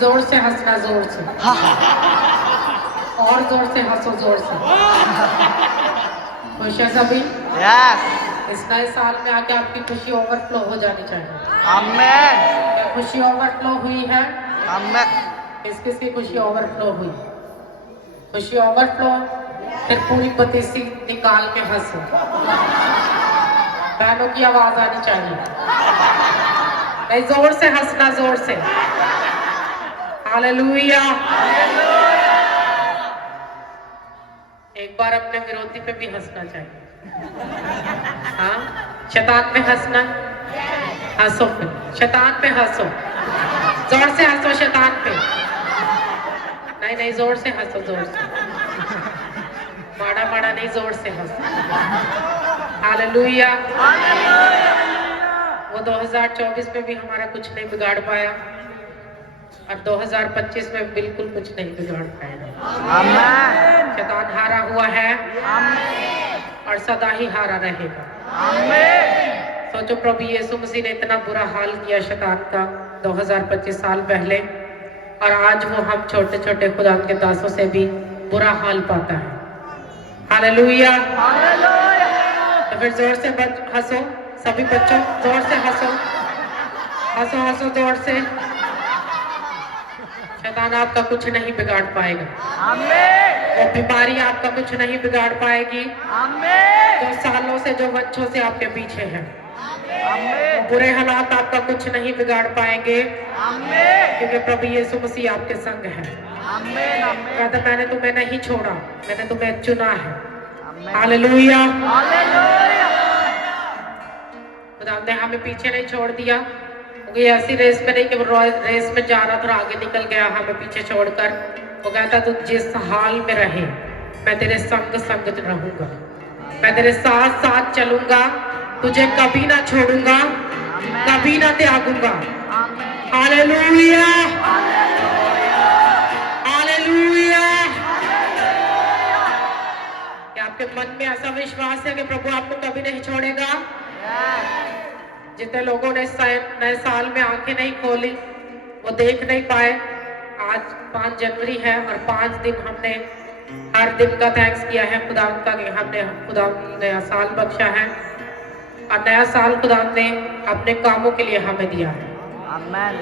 जोर से हंसना, जोर से और जोर से हंसो, जोर से। खुश है सभी? इस नए साल में आके आपकी खुशी ओवरफ्लो हो जानी चाहिए। आमेन। क्या खुशी ओवरफ्लो हुई है? आमेन। किस किस की खुशी ओवरफ्लो हुई? खुशी ओवरफ्लो, फिर पूरी पतीसी निकाल के हंसो। बहनों की आवाज आनी चाहिए। नहीं, जोर से हंसना, जोर से। हालेलुया। एक बार अपने विरोधी पे भी हंसना चाहिए। हाँ, शैतान पे हंसना, हंसो, फिर शैतान पे हंसो, जोर से हंसो शैतान पे। नहीं नहीं, जोर से हंसो, जोर से, माड़ा माड़ा नहीं, जोर से हंसो। हालेलुया। वो 2024 में भी हमारा कुछ नहीं बिगाड़ पाया और 2025 में बिल्कुल कुछ नहीं बिगाड़ पाएगा। आमेन। शैतान हारा हुआ है और सदा ही हारा रहेगा। सोचो, प्रभु यीशु मसीह ने इतना बुरा हाल किया शैतान का 2025 साल पहले, और आज वो हम छोटे छोटे खुदा के दासों से भी बुरा हाल पाता है। हालेलुया। तो फिर जोर से हंसो सभी बच्चों, जोर से हंसो, हंसो हंसो जोर से। शैतान आपका कुछ नहीं बिगाड़ पाएगा। वो बीमारी आपका कुछ नहीं बिगाड़ पाएगी। जो सालों से, जो बच्चों से आपके पीछे है, बुरे हालात आपका कुछ नहीं बिगाड़ पाएंगे, क्योंकि प्रभु यीशु मसीह आपके संग है। कहता, मैंने तुम्हें नहीं छोड़ा, मैंने तुम्हें चुना है। हालेलुया। खुदा ने हमें पीछे नहीं छोड़ दिया, क्योंकि ऐसी रेस में नहीं कि वो रेस में जा रहा था, आगे निकल गया हमें पीछे छोड़कर। वो कहता, तू जिस हाल में रहे मैं तेरे संग संग रहूंगा, मैं तेरे साथ साथ चलूंगा, तुझे कभी ना छोड़ूंगा, कभी ना त्यागूंगा। Hallelujah, hallelujah. क्या आपके मन में ऐसा विश्वास है कि प्रभु आपको कभी नहीं छोड़ेगा? जितने लोगों ने नए साल में आंखें नहीं खोली, वो देख नहीं पाए, आज 5 जनवरी है और 5 दिन हमने हर दिन का थैंक्स किया है खुदा का कि हमने खुदा नया साल बख्शा है, और नया साल खुदा ने अपने कामों के लिए हमें दिया है। आमीन।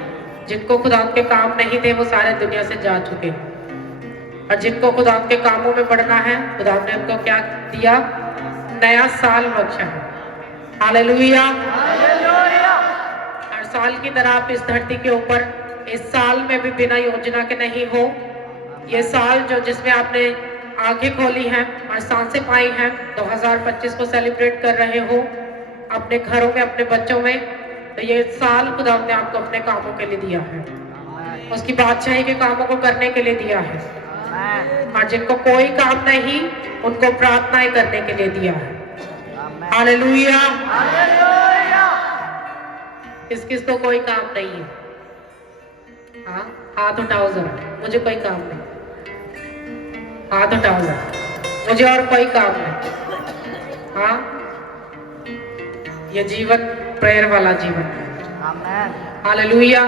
जिनको खुदा के काम नहीं थे वो सारे दुनिया से जा चुके हैं, और जिनको खुदा के कामों में बढ़ना है खुदा ने उनको क्या दिया? नया साल बख्शा है। हालेलुया। हर साल की तरह आप इस धरती के ऊपर इस साल में भी बिना योजना के नहीं हो। ये साल जो जिसमें आपने आंखें खोली हैं और सांसें पाई हैं, 2025 को सेलिब्रेट कर रहे हो अपने घरों में, अपने बच्चों में, तो ये साल खुदा ने आपको अपने कामों के लिए दिया है, उसकी बादशाही के कामों को करने के लिए दिया है, और जिनको कोई काम नहीं उनको प्रार्थनाएं करने के लिए दिया है। हालेलुया। किस किस को कोई काम नहीं है? हाँ, हाथ उठाओ जरा, मुझे कोई काम नहीं। हाथ उठाओ जरा, मुझे और कोई काम नहीं। हाँ, ये जीवन प्रेयर वाला जीवन है। हालेलुया।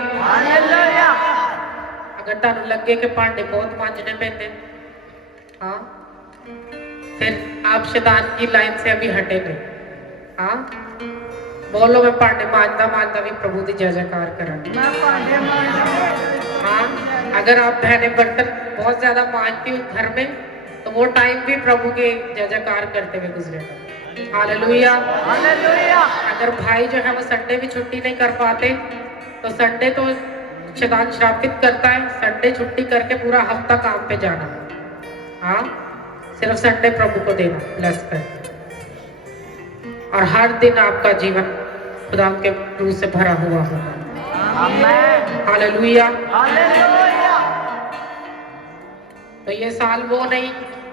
अगर तुम लगे कि पांडे बहुत मांझने पैंदे, हाँ, फिर आप शैतान की लाइन से अभी हटेंगे। हाँ, बोलो, मैं पांडे मांझता मांझता भी प्रभु की जय जयकार करा। हाँ, अगर आप बहने बर्तन बहुत ज्यादा मांझती हो घर में, तो वो टाइम भी प्रभु के जय जयकार करते हुए गुजरेगा। हालेलुया। अगर भाई जो है वो संडे भी छुट्टी नहीं कर पाते, तो संडे तो शैतान श्रापित करता है, संडे छुट्टी करके पूरा हफ्ता काम पे जाना। हाँ, सिर्फ संडे प्रभु को देना, ब्लेस कर, और हर दिन आपका जीवन खुदा के रूह से भरा हुआ होगा। हालेलुया। तो ये साल वो नहीं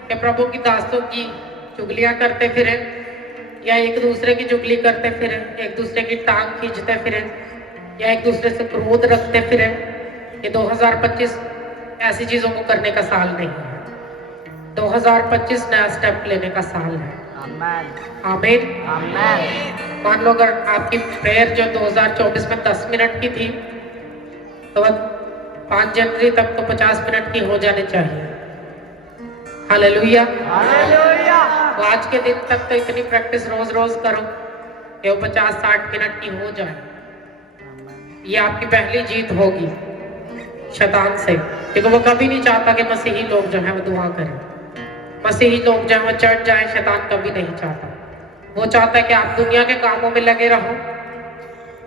कि प्रभु की दासों की चुगलियां करते फिरे, या एक दूसरे की चुगली करते फिरे, एक दूसरे की टांग खींचते फिरे, या एक दूसरे से क्रोध रखते फिरे। ये 2025 ऐसी चीजों को करने का साल नहीं है। 2025 नया स्टेप लेने का साल है। आमीन। मान लो अगर आपकी प्रेयर जो 2024 में 10 मिनट की थी, तो 5 जनवरी तक तो 50 मिनट की हो जानी चाहिए। हालेलुया। हालेलुया। तो आज के दिन तक तो इतनी प्रैक्टिस रोज रोज करो कि वो 50-60 मिनट की हो जाए। ये आपकी पहली जीत होगी शैतान से, क्योंकि वो कभी नहीं चाहता कि मसीही लोग जो है वो दुआ करें, मसीही लोग जो है वो चढ़ जाए। शैतान कभी नहीं चाहता। वो चाहता है कि आप दुनिया के कामों में लगे रहो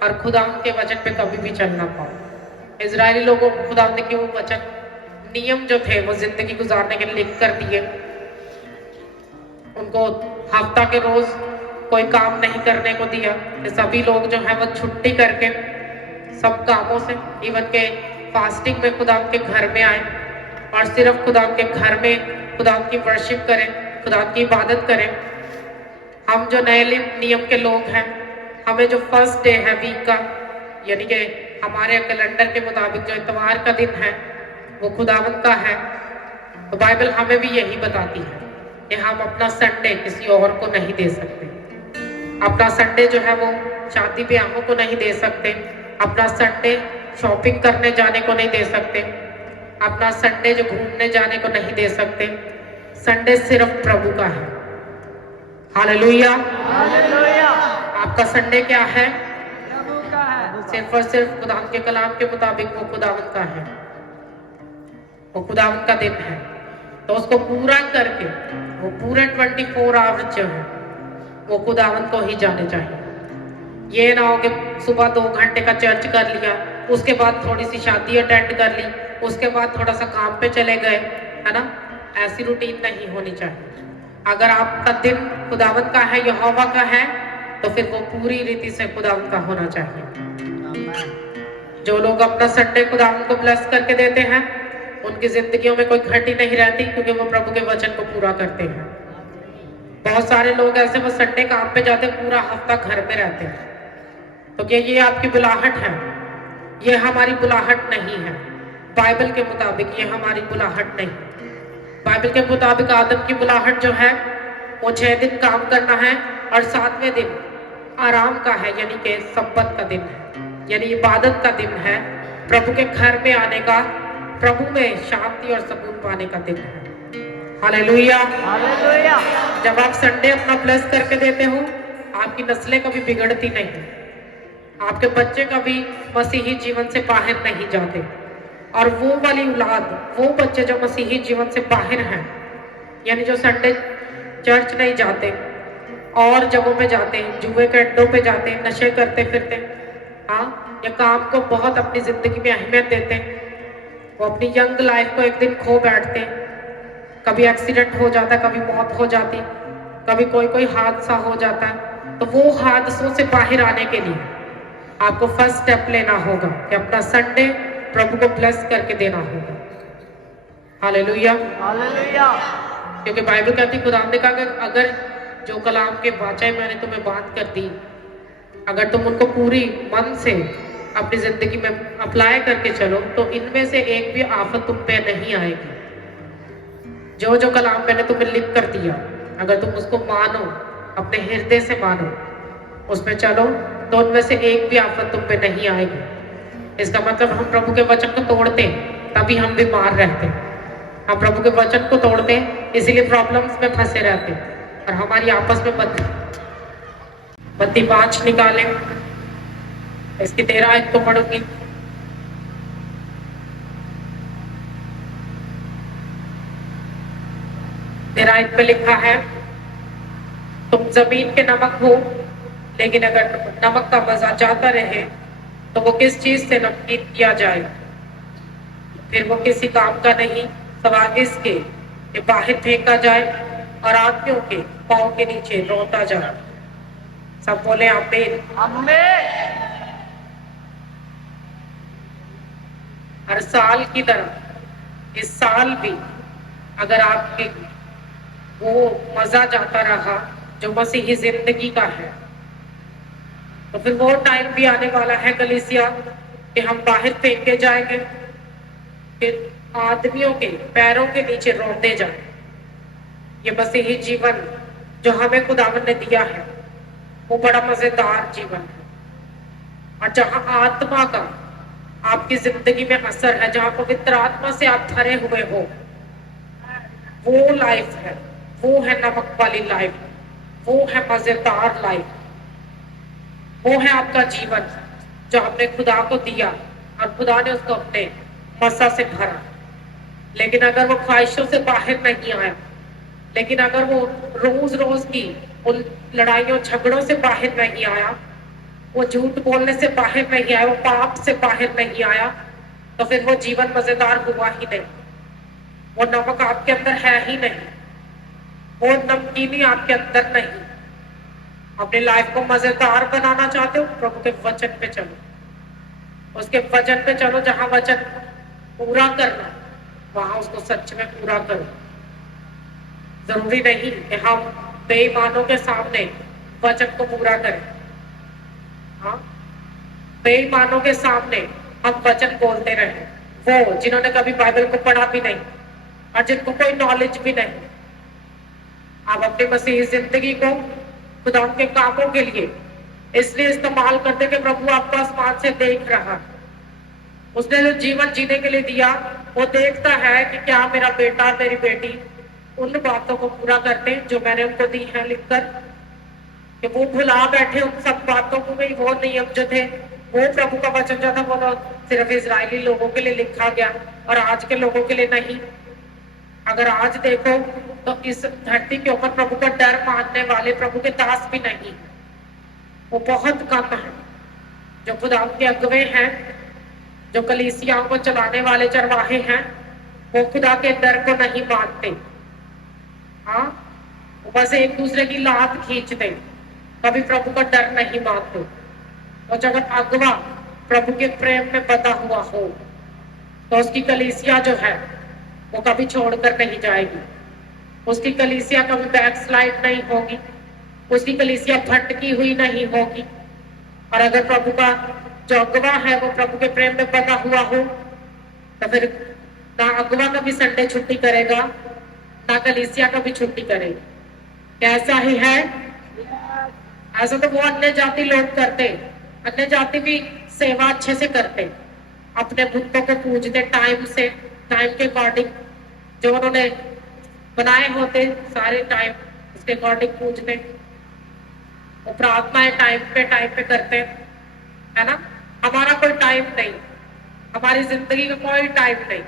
और खुदा के वचन पे कभी भी चल ना पाओ। इजरायली लोगों को खुदा ने क्यों वचन नियम जो थे वो जिंदगी गुजारने के लिए लिख कर दिए। उनको हफ्ता के रोज कोई काम नहीं करने को दिया। सभी लोग जो है वो छुट्टी करके सब कामों से, इवन के फास्टिंग में खुदा के घर में आए और सिर्फ खुदा के घर में खुदा की वर्शिप करें, खुदा की इबादत करें। हम जो नए नियम के लोग हैं, हमें जो फर्स्ट डे है वीक का, यानी कि हमारे कैलेंडर के मुताबिक जो इतवार का दिन है वो खुदावंद का है। तो बाइबल हमें भी यही बताती है कि हम अपना संडे किसी और को नहीं दे सकते। अपना संडे जो है वो शादी ब्याहों को नहीं दे सकते। अपना संडे शॉपिंग करने जाने को नहीं दे सकते। अपना संडे जो घूमने जाने को नहीं दे सकते। संडे सिर्फ प्रभु का है। हालेलुया। हालेलुया। आपका संडे क्या है? प्रभु का है। सिर्फ और सिर्फ खुदा के कलाम के मुताबिक वो खुदावंद का है, वो खुदावंद का दिन है। तो उसको पूरा करके वो पूरे 24 आवर्स जो है वो खुदावंद को ही जाने चाहिए। ये ना हो कि सुबह 2 घंटे का चर्च कर लिया, उसके बाद थोड़ी सी शादी अटेंड कर ली, उसके बाद थोड़ा सा काम पे चले गए, है ना। ऐसी रूटीन नहीं होनी चाहिए। अगर आपका दिन खुदावंद का है, यहोवा का है, तो फिर वो पूरी रीति से खुदावंद का होना चाहिए। जो लोग अपना संडे खुदावंद को ब्लेस करके देते हैं, उनकी जिंदगियों में कोई घटी नहीं रहती, क्योंकि वो प्रभु के वचन को पूरा करते हैं। बहुत सारे लोग ऐसे वो संडे काम पे जाते, पूरा हफ्ता घर में रहते हैं। तो क्या ये आपकी बुलाहट है? ये हमारी बुलाहट नहीं है। बाइबल के मुताबिक ये हमारी बुलाहट नहीं। बाइबल के मुताबिक आदम की बुलाहट जो है वो 6 दिन काम करना है और 7वें दिन आराम का है, यानी कि सब्बत का दिन है, यानी इबादत का दिन है, प्रभु के घर में आने का, प्रभु में शांति और सुकून पाने का दिन है। हालेलुया। हालेलुया। जब आप संडे अपना ब्लेस करके देते हो, आपकी नस्लें कभी बिगड़ती नहीं, आपके बच्चे कभी मसीही जीवन से बाहर नहीं जाते। और वो वाली औलाद, वो बच्चे जो मसीही जीवन से बाहर हैं, यानी जो संडे चर्च नहीं जाते और जगहों पे जाते हैं, जुए के अड्डों पे जाते हैं, नशे करते फिरते, हाँ, या काम को बहुत अपनी जिंदगी में अहमियत देते हैं, वो अपनी यंग लाइफ को एक दिन खो बैठते हैं। कभी एक्सीडेंट हो जाता है, कभी मौत हो जाती, कभी कोई हादसा हो जाता है। तो वो हादसों से बाहर आने के लिए आपको फर्स्ट स्टेप लेना होगा कि अपना संडे प्रभु को ब्लेस करके देना होगा। हालेलुया। हालेलुया। क्योंकि बाइबल कहती, खुदा ने कहा कि अगर जो कलाम के वाचाएं मैंने तुम्हें बात कर दी, अगर तुम उनको पूरी मन से अपनी जिंदगी में अप्लाई करके चलो, तो इनमें से एक भी आफत तुम पे नहीं आएगी। जो जो कलाम मैंने तुम्हें लिख कर दिया, अगर तुम उसको मानो, अपने हृदय से मानो, उसमें चलो, तो उनमें से एक भी आफत तुम पे नहीं आएगी। इसका मतलब हम प्रभु के वचन को तोड़ते हैं, तभी हम बीमार रहते हैं। हम प्रभु के वचन को तोड़ते हैं, इसीलिए प्रॉब्लम्स में फंसे रहते हैं। और हमारी आपस में बत्ती 5 निकालें, इसकी 13 आयत को पढ़ूंगी। तेरा आयत पे लिखा है, तुम जमीन के नमक हो, लेकिन अगर नमक का मजा जाता रहे तो वो किस चीज से नमकीन किया जाए? फिर वो किसी काम का नहीं, सवाए इसके कि बाहर फेंका जाए और आदमियों के पांव के नीचे रोता जाए। सब बोले आमीन। आमीन। हर साल की तरह इस साल भी अगर आपके वो मजा जाता रहा जो मसीही जिंदगी का है, तो फिर वो टाइम भी आने वाला है कलीसिया कि हम बाहर फेंके जाएंगे, फिर आदमियों के पैरों के नीचे रोते जाए। ये मसीही जीवन जो हमें खुदावन ने दिया है वो बड़ा मजेदार जीवन है। और जहां आत्मा का आपकी जिंदगी में असर है, जहां पवित्र आत्मा से आप भरे हुए हो, वो लाइफ है, वो है नमक वाली लाइफ, वो है मजेदार लाइफ, वो है आपका जीवन जो आपने खुदा को दिया और खुदा ने उसको अपने मसा से भरा। लेकिन अगर वो ख्वाहिशों से बाहर नहीं आया, लेकिन अगर वो रोज रोज की उन लड़ाइयों झगड़ों से बाहर नहीं आया, वो झूठ बोलने से बाहर नहीं आया, वो पाप से बाहर नहीं आया, तो फिर वो जीवन मजेदार हुआ ही नहीं। वो नमक आपके अंदर है ही नहीं, वो नमकीनी आपके अंदर नहीं। अपनी लाइफ को मजेदार बनाना चाहते हो, प्रभु के वचन पे चलो, उसके वचन पे चलो, जहां वचन पूरा करना वहां उसको सच में पूरा करो। जरूरी नहीं कि हम बेईमानों के सामने वचन को पूरा करें। हाँ, बेईमानों के सामने हम वचन बोलते रहे, वो जिन्होंने कभी बाइबल को पढ़ा भी नहीं और जिनको कोई नॉलेज भी नहीं। आप अपनी मसीही जिंदगी को खुदा के कामों के लिए इसलिए इस्तेमाल करते कि प्रभु आपको आसमान से देख रहा है। उसने जो जीवन जीने के लिए दिया, वो देखता है कि क्या मेरा बेटा मेरी बेटी उन बातों को पूरा करते हैं जो मैंने उनको दी है लिखकर, कि वो भुला बैठे उन सब बातों को भी। वो नियम जो थे, वो प्रभु का वचन जो था, वो सिर्फ इजरायली लोगों के लिए लिखा गया और आज के लोगों के लिए नहीं। अगर आज देखो तो इस धरती के ऊपर प्रभु का डर मानने वाले प्रभु के दास भी नहीं, वो बहुत कम है। जो खुदा के अगुवे हैं, जो कलीसियाओं को चलाने वाले चरवाहे हैं, वो खुदा के डर को नहीं मानते। हाँ, वो बस एक दूसरे की लात खींचते, कभी प्रभु का डर नहीं मानते। और जब अगवा प्रभु के प्रेम में बंधा हुआ हो, तो उसकी कलीसिया जो है वो कभी छोड़कर नहीं जाएगी, उसकी कलीसिया कभी बैकस्लाइड नहीं होगी, उसकी कलीसिया भटकी हुई नहीं होगी। और अगर प्रभु का जो अगवा है वो प्रभु के प्रेम में बंधा हुआ हो, तो फिर ना अगवा कभी संडे छुट्टी करेगा, ना कलीसिया कभी छुट्टी करेगी। कैसा ही है, ऐसा तो वो अन्य जाति लोग करते, अन्य जाति भी सेवा अच्छे से करते, अपने बुतों को पूजते टाइम से, टाइम के अकॉर्डिंग जो उन्होंने बनाए होते सारे टाइम उसके अकॉर्डिंग पूजते, वो प्रार्थनाएं टाइम पे करते, है ना। हमारा कोई टाइम नहीं, हमारी जिंदगी का कोई टाइम नहीं,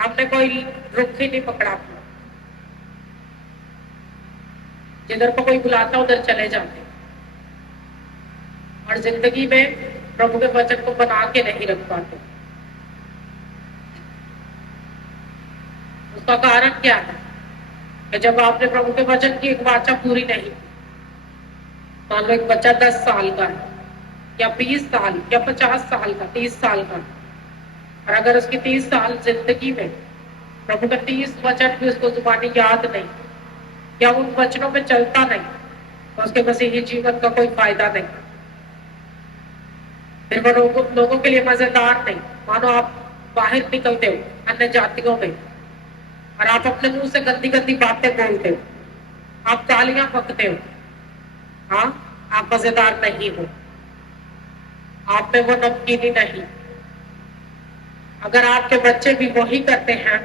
हमने कोई रुख ही नहीं पकड़ा, जिधर को कोई बुलाता उधर चले जाते, और जिंदगी में प्रभु के वचन को बना के नहीं रख पाते। उसका कारण क्या है कि जब आपने प्रभु के वचन की एक वाचा पूरी नहीं, मान लो एक बच्चा 10 साल का है या 20 साल या 50 साल का, 30 साल का, और अगर उसकी 30 साल जिंदगी में प्रभु का 30 वचन भी उसको जुबानी याद नहीं या उन वचनों में चलता नहीं, तो उसके मसीही जीवन का कोई फायदा नहीं। फिर वो लोगों के लिए मजेदार नहीं। मानो आप बाहर निकलते हो अन्य जातियों में और आप अपने मुंह से गंदी गंदी बातें बोलते हो, आप तालियां पकते हो, हाँ, आप मजेदार नहीं हो, आप में वो नमकीनी नहीं। अगर आपके बच्चे भी वही करते हैं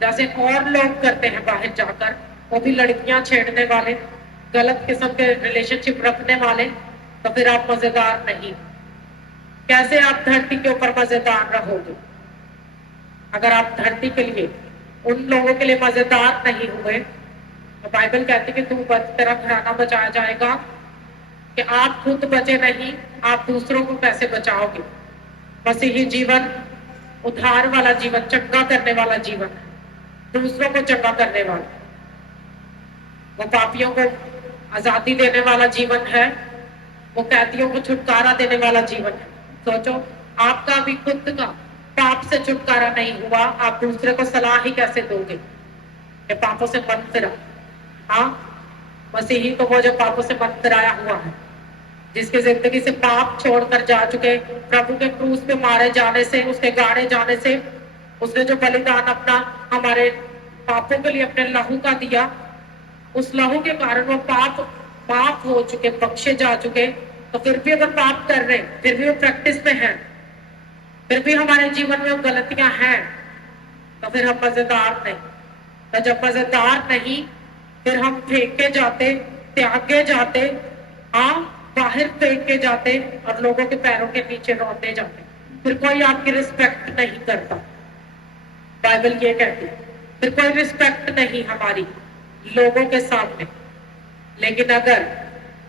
जैसे और लोग करते हैं बाहर जाकर, वो भी लड़कियां छेड़ने वाले, गलत किस्म के रिलेशनशिप रखने वाले, तो फिर आप मजेदार नहीं। कैसे आप धरती के ऊपर मजेदार रहोगे अगर आप धरती के लिए उन लोगों के लिए मजेदार नहीं हुए। तो बाइबल कहती है कि तू तेरा घराना बचाया जाएगा, कि आप खुद बचे नहीं, आप दूसरों को कैसे बचाओगे। मसीही जीवन उद्धार वाला जीवन, चंगा करने वाला जीवन, दूसरों को चंगा करने वाला, वो पापियों को आजादी देने वाला जीवन है, वो कैदियों को छुटकारा देने वाला जीवन है। सोचो, आपका भी खुद का पाप से छुटकारा नहीं हुआ, आप दूसरे को सलाह ही कैसे दोगे कि पापों से मन फिरा। हाँ, मसीही को वो जो पापों से मन फिराया हुआ है, जिसकी जिंदगी से पाप छोड़कर जा चुके, प्रभु के क्रूस पे मारे जाने से, उसके गाड़े जाने से, उसने जो बलिदान अपना हमारे पापों के लिए अपने लहू का दिया, उस लहू के कारण वो पाप माफ हो चुके, बख्शे जा चुके। तो फिर भी अगर पाप कर रहे, फिर भी वो प्रैक्टिस में है, फिर भी हमारे जीवन में वो गलतियां हैं, तो फिर हम मजेदार नहीं। तो जब मजेदार नहीं, फिर हम फेंके जाते, त्यागे जाते, हाँ, बाहर फेंक के जाते और लोगों के पैरों के नीचे रोते जाते। फिर कोई आपकी रिस्पेक्ट नहीं करता। बाइबल ये कहती है फिर कोई रिस्पेक्ट नहीं हमारी लोगों के सामने। लेकिन अगर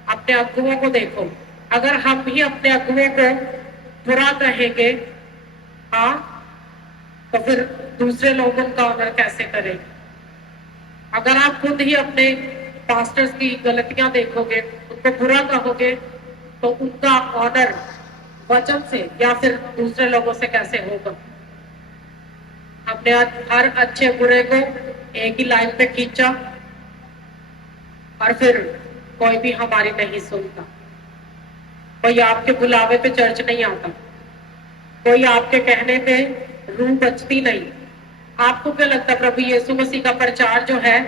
अपने अगुओं को देखो, अगर हम ही अपने अगुओं को बुरा कहेंगे, हाँ, तो फिर दूसरे लोग उनका ऑनर कैसे करेंगे? अगर आप खुद ही अपने पास्टर्स की गलतियां देखोगे, उनको बुरा कहोगे, तो उनका ऑनर वचन से या फिर दूसरे लोगों से कैसे होगा? हमने हर अच्छे बुरे को एक ही लाइन पे खींचा और फिर कोई भी हमारी नहीं सुनता। कोई आपके बुलावे पे चर्च नहीं आता, कोई आपके कहने पे रूह बचती नहीं। आपको क्या लगता है प्रभु यीशु मसीह का प्रचार जो है,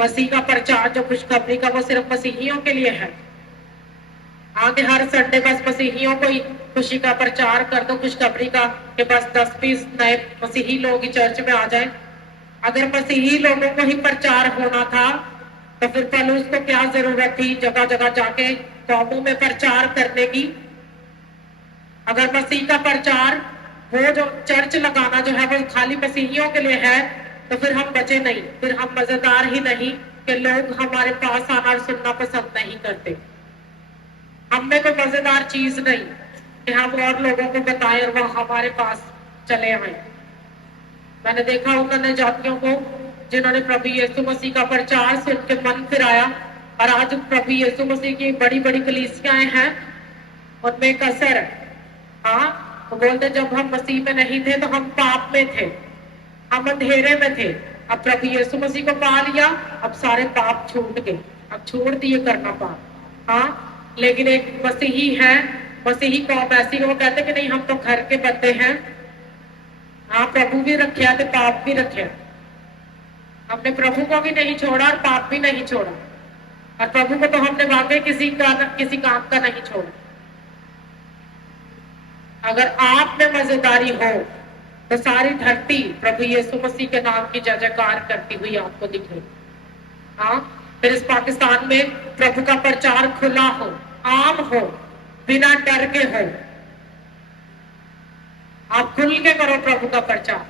मसीह का प्रचार जो खुशखबरी का, वो सिर्फ मसीहियों के लिए है? आगे हर संडे बस मसीहियों को ही खुशी का प्रचार कर दो, खुशखबरी का, कि बस 10-20 नए मसीही लोग ही चर्च में आ जाए। अगर मसीही लोगों को ही प्रचार होना था, तो फिर पौलुस को क्या जरूरत थी जगह जगह जाके कौमों में प्रचार करने की? अगर मसीह का प्रचार, वो जो चर्च लगाना जो है वो खाली मसीहियों के लिए है, तो फिर हम बचे नहीं, फिर हम मजेदार ही नहीं कि लोग हमारे पास आना और सुनना पसंद नहीं करते। हम में कोई मजेदार चीज नहीं कि हम और लोगों को बताएं और वो हमारे पास चले आए। मैंने देखा उन्होंने जातियों को जिन्होंने प्रभु यीशु मसीह का प्रचार सुन के मन फिराया, और आज प्रभु यीशु मसीह की बड़ी बड़ी कलीसियाएं हैं, उनमें एक असर है। हाँ, वो बोलते जब हम मसीह में नहीं थे तो हम पाप में थे, हम अंधेरे में थे। अब प्रभु यीशु मसीह को पा लिया, अब सारे पाप छूट गए, अब छोड़ दिए करना पाप। हाँ, लेकिन एक मसीही है, मसीही कौम ऐसी है, वो कहते कि नहीं हम तो घर के बंदे हैं। हाँ, प्रभु भी रखे तो पाप भी रखे, हमने प्रभु को भी नहीं छोड़ा और पाप भी नहीं छोड़ा, और प्रभु को तो हमने वाकई किसी काम का नहीं छोड़ा। अगर आप में मजेदारी हो तो सारी धरती प्रभु यीशु मसीह के नाम की जय जयकार करती हुई आपको दिखे। हाँ, फिर इस पाकिस्तान में प्रभु का प्रचार खुला हो, आम हो, बिना डर के हो। आप खुल के करो प्रभु का प्रचार,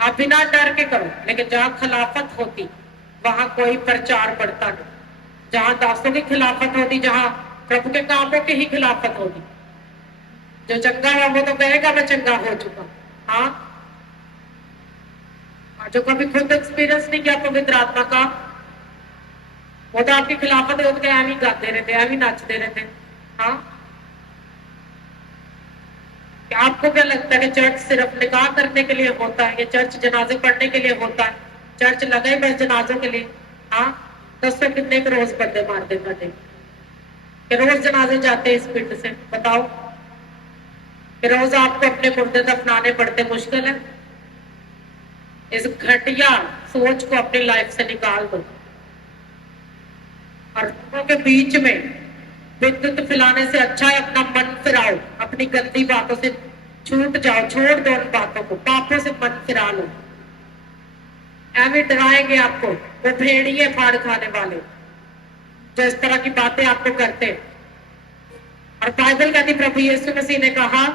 आप बिना डर के करो। लेकिन जहां खिलाफत होती वहां कोई प्रचार बढ़ता नहीं। जहां दासों की खिलाफत होती, जहां प्रभु के कामों की ही खिलाफत होती, जो चंगा है वो तो कहेगा मैं चंगा हो चुका। हाँ, जो कभी खुद एक्सपीरियंस नहीं किया पवित्र आत्मा का, वो तो आपकी खिलाफत होते एम ही गाते रहते, एम ही नाचते रहते। हाँ, कि आपको क्या लगता है कि चर्च सिर्फ निकाह करने के लिए होता है, कि चर्च जनाजे पढ़ने के लिए होता है, चर्च लगे बस जनाजों के लिए? हाँ, 10 से कितने के रोज बंदे मारते बंदे कि रोज जनाजे जाते इस पिंड से? बताओ कि रोज आपको अपने मुर्दे दफनाने पड़ते, मुश्किल है? इस घटिया सोच को अपनी लाइफ से निकाल दो और लोगों के बीच में विद्युत फैलाने से अच्छा है अपना मन फिराओ, अपनी गंदी बातों से छूट जाओ, छोड़ दो उन बातों को, पापों से मन फिरा लो। ऐसे डराएंगे आपको वो भेड़िए फाड़ खाने वाले जो इस तरह की बातें आपको करते। और बाइबल कहती प्रभु यीशु मसीह ने कहा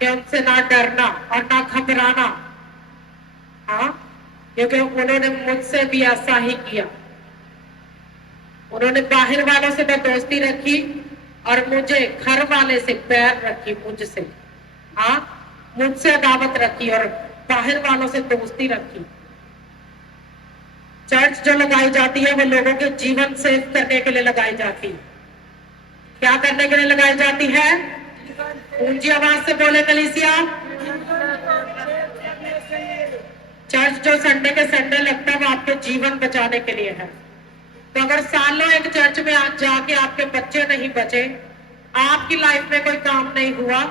कि उनसे ना डरना और ना घबराना। हाँ, क्योंकि उन्होंने मुझसे भी ऐसा ही किया। उन्होंने बाहर वालों से तो दोस्ती रखी और मुझे घर वाले से बैर रखी, मुझसे, हाँ, मुझसे अदावत रखी और बाहर वालों से दोस्ती रखी। चर्च जो लगाई जाती है वो लोगों के जीवन सेव करने के लिए लगाई जाती है। क्या करने के लिए लगाई जाती है? ऊंची आवाज से बोले कलीसिया। चर्च जो संडे के संडे लगता है वो आपके जीवन बचाने के लिए है। तो अगर सालों एक चर्च में जाके आपके बच्चे नहीं बचे, आपकी लाइफ में कोई काम नहीं हुआ,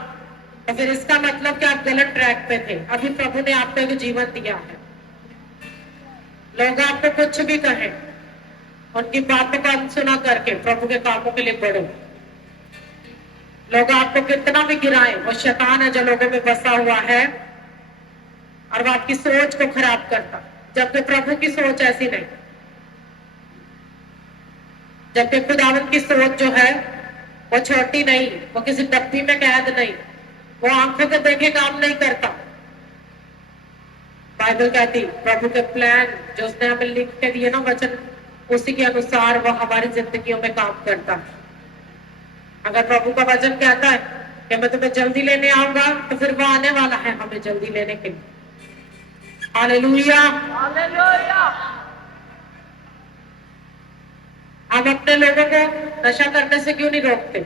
तो फिर इसका मतलब कि आप गलत ट्रैक पे थे। अभी प्रभु ने आपको एक जीवन दिया है। लोग आपको कुछ भी कहें, उनकी बातों का अनसुना करके प्रभु के कामों के लिए बढ़ो। लोग आपको कितना भी गिराएं, वो शैतान है जो लोगों में बसा हुआ है और वो आपकी सोच को खराब करता, जबकि प्रभु की सोच ऐसी नहीं। जबकि खुदावंत की सोच जो है वो छोटी नहीं, वो किसी डब्बी में कैद नहीं, वो आंखों के देखे काम नहीं करता। बाइबल कहती प्रभु के प्लान जो उसने हमें लिख के दिए ना वचन, उसी के अनुसार वो हमारी जिंदगियों में काम करता है। अगर प्रभु का वचन कहता है कि मैं तुम्हें जल्दी लेने आऊंगा, तो फिर वो आने वाला है हमें जल्दी लेने के लिए। हालेलुया। हालेलुया। हम अपने लोगों को नशा करने से क्यों नहीं रोकते,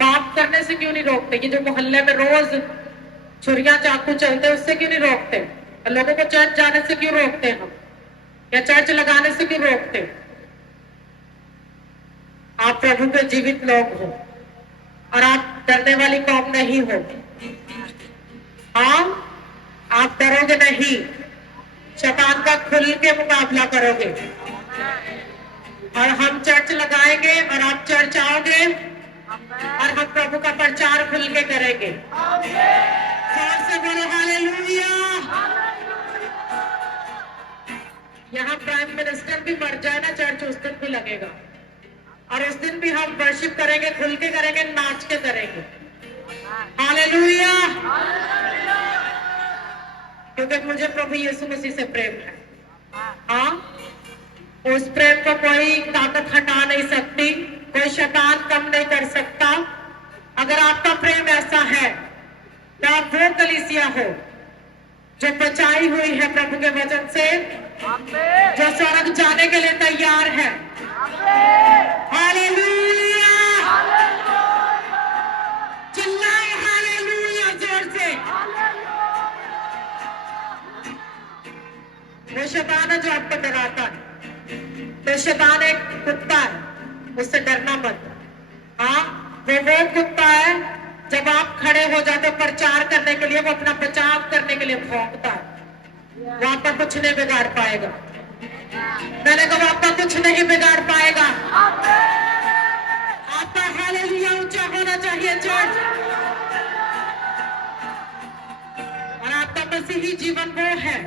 पाप करने से क्यों नहीं रोकते, कि जो मोहल्ले में रोज छुरियां चाकू चलते उससे क्यों नहीं रोकते, लोगों को चर्च जाने से क्यों रोकते हम, या चर्च लगाने से क्यों रोकते? आप प्रभु के जीवित लोग हो और आप डरने वाली कौम नहीं हो। हाँ, आप डरोगे नहीं, शैतान का खुल के मुकाबला करोगे। और हम चर्च लगाएंगे और आप चर्च आओगे और हम प्रभु का प्रचार खुल के करेंगे। जोर से बोलो हालेलुया। यहाँ प्राइम मिनिस्टर भी मर जाए ना, चर्च उस दिन भी लगेगा और उस दिन भी हम वर्शिप करेंगे, खुल के करेंगे, नाच के करेंगे। हालेलुया। क्योंकि मुझे प्रभु यीशु मसीह से प्रेम है। हाँ, उस प्रेम को कोई ताकत हटा नहीं सकती, कोई शैतान कम नहीं कर सकता। अगर आपका प्रेम ऐसा है तो आप वो कलीसिया हो जो बचाई हुई है प्रभु के वचन से, जो स्वर्ग जाने के लिए तैयार है। हालेलुया। चिल्लाए हालेलुया जोर से। वो शैतान है जो आपको डराता है, तो शैतान एक कुत्ता है, उससे डरना मत। हाँ, वो कुत्ता है जब आप खड़े हो जाते प्रचार करने के लिए, वो अपना बचाव करने के लिए भौंकता है, वो आपका कुछ नहीं बिगाड़ पाएगा। मैंने कहा आपका कुछ नहीं बिगाड़ पाएगा। आपका हालेलुया ऊंचा होना चाहिए चर्च। और आपका मसीही जीवन वो है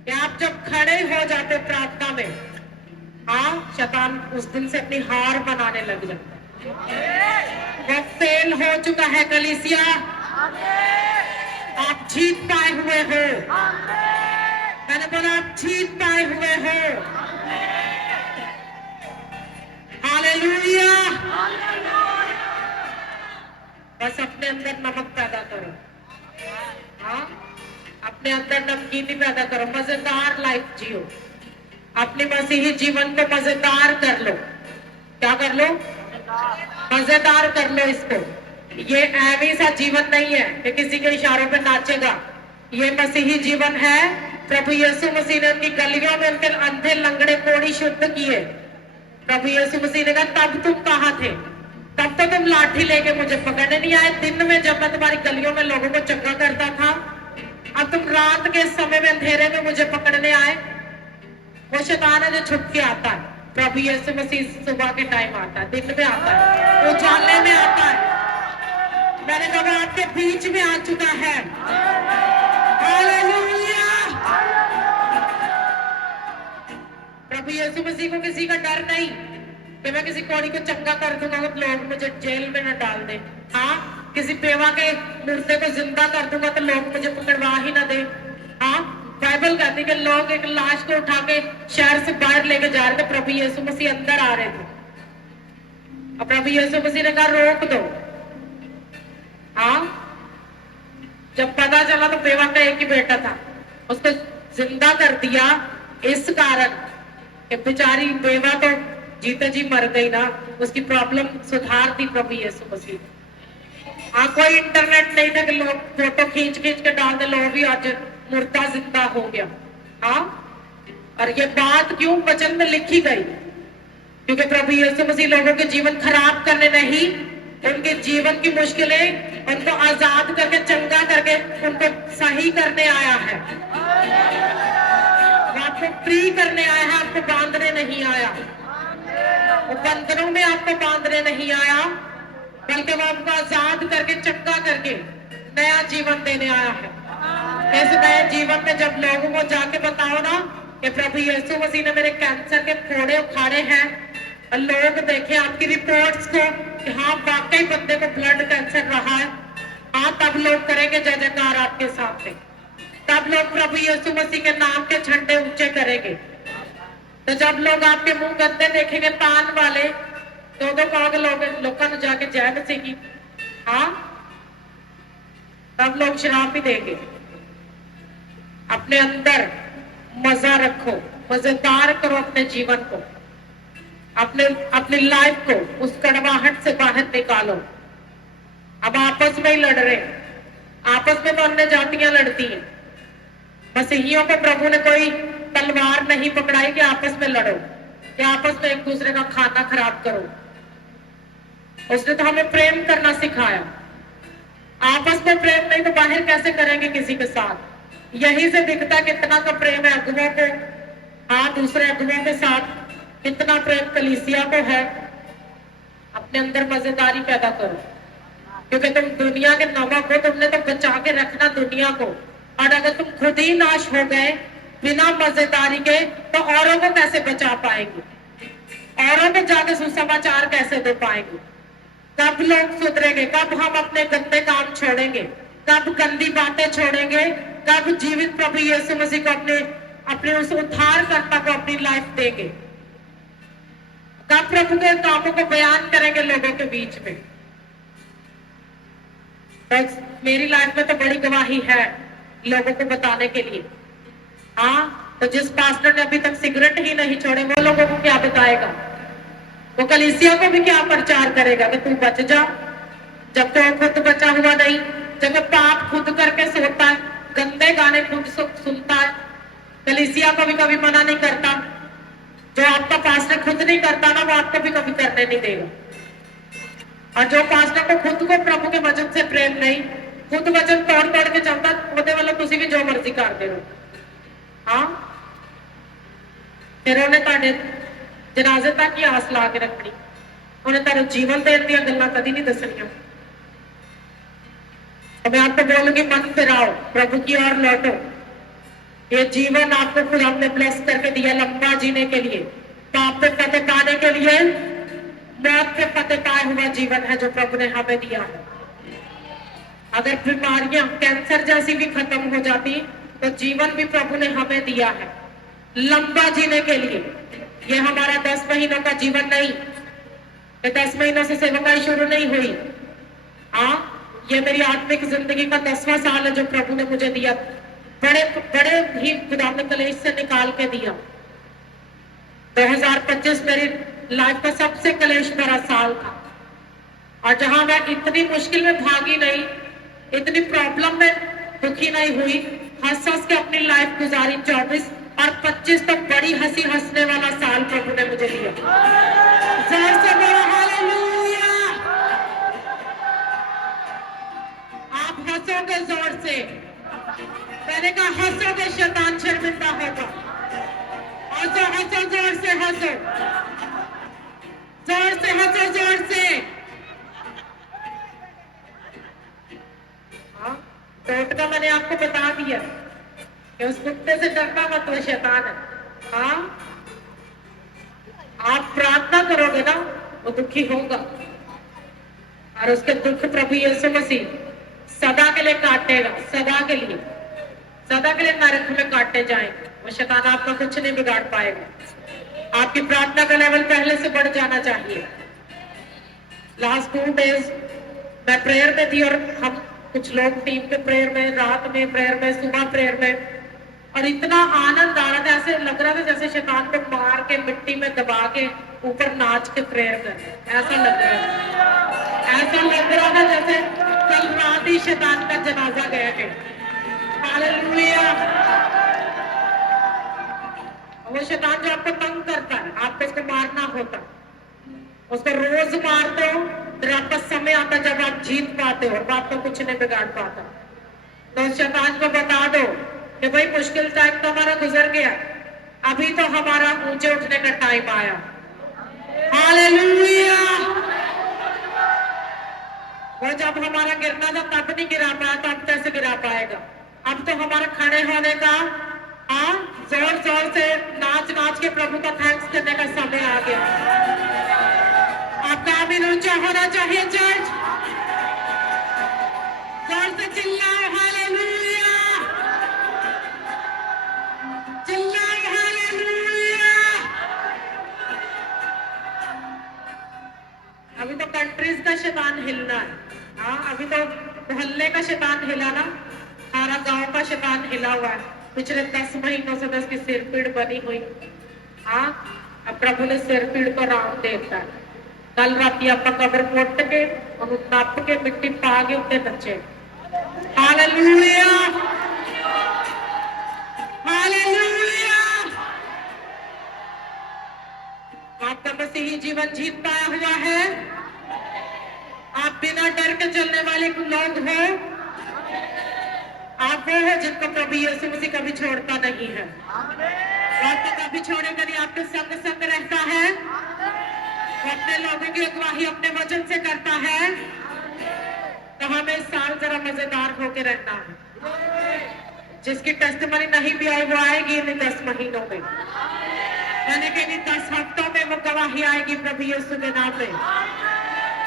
कि आप जब खड़े हो जाते प्रार्थना में, हाँ, शैतान उस दिन से अपनी हार मनाने लग जाता। वो फेल हो चुका है कलीसिया, आप जीत पाए हुए हो। मैंने बोला आप जीत पाए हुए हो। हालेलुया। बस अपने अंदर नमक पैदा करो। हाँ, अपने अंदर नमकीनी पैदा करो, मजेदार लाइफ जियो, अपने मसीही जीवन को मजेदार कर लो। क्या कर लो? मजेदार कर लो इसको। ये ऐवी सा जीवन नहीं है कि किसी के इशारों पे नाचेगा। ये मसीही जीवन है। प्रभु यीशु मसीह ने उनकी गलियों में उनके अंधे लंगड़े कोढ़ी शुद्ध किए। प्रभु यीशु मसीह ने कहा तब तुम कहाँ थे? तब तो तुम लाठी लेके मुझे पकड़ने नहीं आए, दिन में जब मैं तुम्हारी गलियों में लोगों को चंगा करता था। अब तुम रात के समय में अंधेरे में मुझे पकड़ने आए। वो शैतान है जो छुप के आता है। प्रभु यीशु मसीह सुबह के टाइम आता है, दिन में आता है, उजाले में आता है। मैंने कहा आपके बीच में आ चुका है। हालेलुया। प्रभु यीशु मसीह को किसी का डर नहीं कि मैं किसी कोड़ी को चंगा कर दूंगा तो लोग मुझे जेल में न डाल दे। हाँ, किसी बेवा के मुर्दे को जिंदा कर दूंगा तो लोग मुझे पकड़वा ही ना दे। हाँ, बाइबल कहती है कि लोग एक लाश को उठा के शहर से बाहर लेके जा रहे थे, प्रभु यीशु मसीह अंदर आ रहे थे और प्रभु यीशु मसीह ने कहा रोक दो। हाँ, जब पता चला तो बेवा का एक ही बेटा था, उसको जिंदा कर दिया इस कारण कि बेचारी बेवा तो जीते जी मर गई ना, उसकी प्रॉब्लम सुधार दी प्रभु यीशु मसीह। हाँ, कोई इंटरनेट नहीं था कि लोग फोटो खींच खींच के डाल दे, लोग भी आज मुर्दा जिंदा हो गया। हाँ, और ये बात क्यों वचन में लिखी गई? क्योंकि प्रभु यीशु मसीह लोगों के जीवन खराब करने नहीं, उनके जीवन की मुश्किलें उनको आजाद करके चंगा करके उनको सही करने आया है। वो आपको फ्री करने आया है, आपको बांधने नहीं आया। वो बंधनों में आपको बांधने नहीं आया, बल्कि वो आपको आजाद करके चंगा करके नया जीवन देने आया है। इस नए जीवन में जब लोगों को जाके बताओ ना कि प्रभु यीशु मसीह ने मेरे कैंसर के फोड़े उखाड़े हैं, और लोग देखें आपकी रिपोर्ट्स को कि हाँ वाकई बंदे को ब्लड कैंसर रहा है, हाँ तब लोग करेंगे जय जयकार आपके सामने। तब लोग प्रभु यीशु मसीह के नाम के झंडे ऊंचे करेंगे। तो जब लोग आपके मुंह गंदे देखेंगे पान वाले, तो कहोगे लोगों ने जाके जय मसीह की, हाँ तब लोग शराब भी देंगे। अपने अंदर मजा रखो, मजेदार करो अपने जीवन को, अपनी लाइफ को उस कड़वाहट से बाहर निकालो। अब आपस में ही लड़ रहे, आपस में तो अन्य जातियां लड़ती हैं। मसीहियों को प्रभु ने कोई तलवार नहीं पकड़ाई कि आपस में लड़ो या आपस में एक दूसरे का खाना खराब करो। उसने तो हमें प्रेम करना सिखाया। आपस में प्रेम नहीं तो बाहर कैसे करेंगे किसी के साथ? यही से दिखता कितना का प्रेम है अगुओं को, हाँ दूसरे अगुओं के साथ कितना प्रेम कलीसिया को है। अपने अंदर मजेदारी पैदा करो, क्योंकि तुम दुनिया के नमक हो, तुमने तो बचा के रखना दुनिया को। और अगर तुम खुद ही नाश हो गए बिना मजेदारी के, तो औरों को कैसे बचा पाएंगे? औरों को जाके सुसमाचार कैसे दे पाएंगे? कब लोग सुधरेंगे? कब हम अपने गंदे काम छोड़ेंगे? कब गंदी बातें छोड़ेंगे? कब जीवित प्रभु यीशु मसीह को अपने उस उद्धारकर्ता को अपनी लाइफ देंगे? कब प्रभु के कामों को बयान करेंगे लोगों के बीच में? बस मेरी लाइफ में तो बड़ी गवाही है लोगों को बताने के लिए। हाँ, तो जिस पास्टर ने अभी तक सिगरेट ही नहीं छोड़े, वो लोगों को क्या बताएगा? वो कलीसिया को भी क्या प्रचार करेगा कि तू बच जा, जब तो खुद बचा हुआ नहीं, जब पाप खुद करके सोता है, गंदे गाने खुद सुनता है। कलीसिया को भी कभी मना नहीं करता। जो आपका पास्टर खुद नहीं करता ना, वो आपको भी कभी करने नहीं देगा। और जो पास्टर को खुद को प्रभु के वचन से प्रेम नहीं, खुद वचन तोड़ तोड़ के चलता, ਉਹਦੇ ਵੱਲੋਂ ਤੁਸੀਂ ਵੀ ਜੋ ਮਰਜ਼ੀ ਕਰਦੇ ਰਹੋ। हाँ, फिर उन्हें ਤੁਹਾਡੇ जनाजे तक ही आस ला के रखनी, उन्हें तेरे जीवन देने दी गल्लां कदी नहीं दसनियां। मैं आपको बोलूंगी मन फिराओ, प्रभु की ओर लौटो। ये जीवन आपको खुदा ने ब्लेस करके दिया लंबा जीने के लिए, पाप पे फतेह पाने के लिए। मौत पे फतेह पाए हुआ जीवन है जो प्रभु ने हमें दिया है। अगर बीमारियां कैंसर जैसी भी खत्म हो जाती, तो जीवन भी प्रभु ने हमें दिया है लंबा जीने के लिए। ये हमारा 10 महीनों का जीवन नहीं, ये 10 महीनों से सेवकाई शुरू नहीं हुई। हाँ, ये मेरी आत्मिक जिंदगी का 10वां साल है जो प्रभु ने मुझे दिया। बड़े बड़े ही खुदा ने कलेश से निकाल के दिया। 2025 मेरी लाइफ का सबसे कलेश भरा साल था, और जहां मैं इतनी मुश्किल में भागी नहीं, इतनी प्रॉब्लम में दुखी नहीं हुई, हंस हंस के अपनी लाइफ गुजारी। 24 और 25 तक बड़ी हंसी हंसने वाला साल प्रभु ने मुझे दिया। जोर से बोलो हालेलुया। आप हंसोगे जोर से, मैंने कहा हंसोगे शैतान शर्मिंदा होगा। हंसो हंसो जोर से हंसो, जोर से हंसो जोर से। हाँ, टोटका मैंने आपको बता दिया कि उस कुत्ते से डरना मत, वो शैतान है। हाँ, आप प्रार्थना करोगे ना, वो दुखी होगा, और उसके दुख प्रभु यीशु मसीह सदा के लिए काटेगा। सदा के लिए, सदा के लिए नरक में काटे जाएंगे। वो शैतान आपका कुछ नहीं बिगाड़ पाएगा। आपकी प्रार्थना का लेवल पहले से बढ़ जाना चाहिए। लास्ट 2 डेज मैं प्रेयर में थी, और हम कुछ लोग टीम के प्रेयर में, रात में प्रेयर में, सुबह प्रेयर में, और इतना आनंद आ रहा था, ऐसे लग रहा था जैसे शैतान को मार के मिट्टी में दबा के ऊपर नाच के प्रेयर कर। ऐसा लग रहा था, ऐसा लग रहा था जैसे कल रात ही शैतान का जनाजा गया है। हालेलुया। वो शैतान जो आपको तंग करता है, आपको उसको मारना होता, उसको रोज मारते हो, फिर आपका समय आता जब आप जीत पाते हो, और बात तो कुछ नहीं बिगाड़ पाता। तो शैतान को बता दो कि भाई मुश्किल टाइम तो हमारा गुजर गया, अभी तो हमारा ऊंचे उठने का टाइम आया। हालेलुया। वो जब हमारा गिरना था तब नहीं गिरा पाया, तो अब कैसे गिरा पाएगा? अब तो हमारा खड़े होने का, हाँ, जोर जोर से नाच नाच के प्रभु का थैंक्स करने का समय आ गया। आपका आमीन ऊंचा होना चाहिए चर्च। जोर से चिल्लाओ हालेलुया, चिल्लाओ हालेलुया। अभी तो कंट्रीज का शैतान हिलना है, हाँ, अभी तो मोहल्ले का शैतान हिला ना, सारा गांव का शैतान हिला हुआ है। पिछले 10 महीनों से तो इसकी सिरपीड़ बनी हुई, हाँ, अब प्रभु ने सिरपीड़ को राम देता है। कल रात आपका कब्र पोट के और नप के मिट्टी पा के उत्ते बच्चे। Hallelujah, hallelujah. आपका मसीही जीवन जीत पाया हुआ है। आप बिना डर के चलने वाले लोग हो। आप वो हो जिनको प्रभु यीशु मसीह कभी छोड़ता नहीं है, आपको कभी छोड़ेगा नहीं, आपके संग संग रहता है। वो अपने लोगों की अगुवाई अपने वचन से करता है। तो हमें इस साल जरा मजेदार होके रहना है। जिसकी टेस्टिमनी नहीं भी आई वो आएगी इन 10 महीनों में, यानी कि इन 10 हफ्तों में वो गवाही आएगी प्रभु यीशु के नाम में।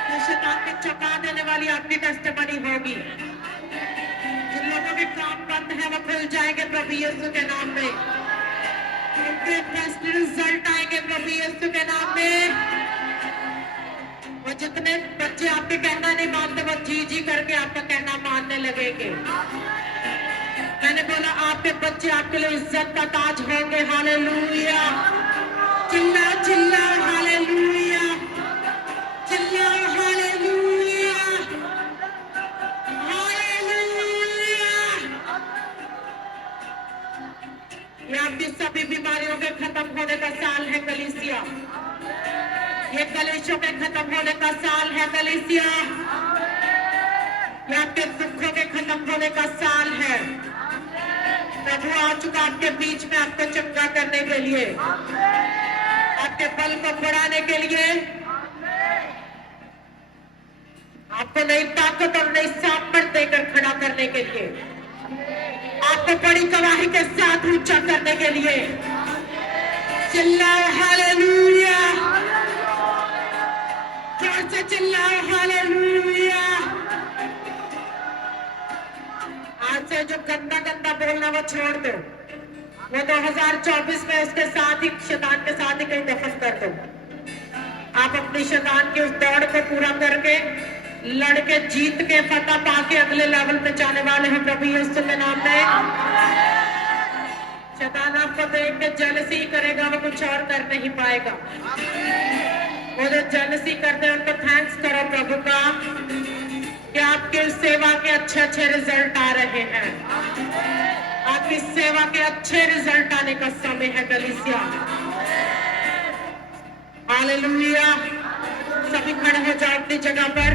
तो शैतान को चौंका देने वाली आपकी टेस्टिमनी होगी। जिन लोगों के काम बंद है वो खुल जाएंगे प्रभु यीशु के नाम में। उनके बेस्ट रिजल्ट आएंगे प्रभु यीशु के नाम में। वो जितने बच्चे आपके कहना नहीं मानते वो जी जी करके आपका कहना मानने लगेंगे। मैंने बोला आपके बच्चे आपके लिए इज्जत का ताज होंगे। हालेलुया, चिल्लाओ चिल्लाओ हालेलुया, चिल्लाओ हालेलुया, हालेलुया। ये आपकी सभी बीमारियों के खत्म होने का साल है कलीसिया। ये कलेशों के खत्म होने का साल है कलीसिया। ये आपके दुखों के खत्म होने का साल है। प्रभु आ चुका आपके बीच में आपको चंगा करने के लिए, आपके बल को बढ़ाने के लिए, आपको नई ताकत और नई सामर्थ देकर खड़ा करने के लिए, आपको बड़ी गवाही के साथ ऊंचा करने के लिए। चिल्लाओ हालेलुया, जोर से चिल्लाओ हालेलुया। आज से जो गंदा गंदा बोलना वो छोड़ दो। वो 2024 में उसके साथ ही, शैतान के साथ ही कहीं दफन कर दो। आप अपनी शैतान की उस दौड़ को पूरा करके, लड़के, जीत के, फतह पाके अगले लेवल पे जाने वाले हैं प्रभु यीशु के नाम में। शैतान आपको देख के जेलसी करेगा, वो कुछ और कर नहीं पाएगा। वो जो जेलसी करते हैं उनको थैंक्स करो प्रभु का कि आपके सेवा के अच्छे अच्छे रिजल्ट आ रहे हैं। आपकी सेवा के अच्छे रिजल्ट आने का समय है कलीसिया। हालेलुया। सभी खड़े हो जाओ अपनी जगह पर।